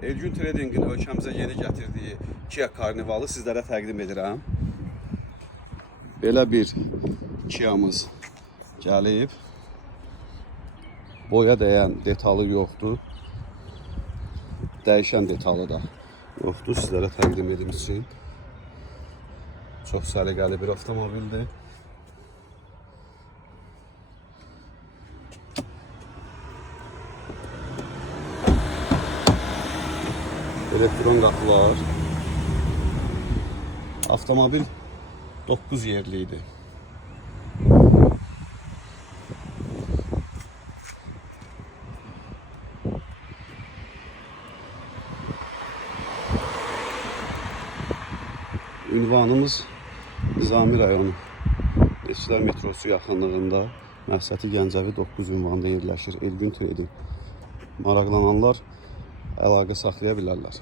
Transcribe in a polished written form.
Elgün Trading'in ölkəmizə yeni gətirdiyi Kia Carnival'ı sizlərə təqdim edirəm. Belə bir Kia'mız gəlib. Boya dəyən detalı yoxdur. Dəyişən detalı da yoxdur. Sizlərə təqdim edim üçün. Çox səliqəli bir avtomobildir. Elektron qapılar. Avtomobil 9 yerli idi. Ünvanımız Nizami rayonu Neçilər metrosu yaxınlığında Məhsəti Gəncəvi 9 ünvanında yerləşir. Elgün Trading. Maraqlananlar əlaqə saxlaya bilərlər.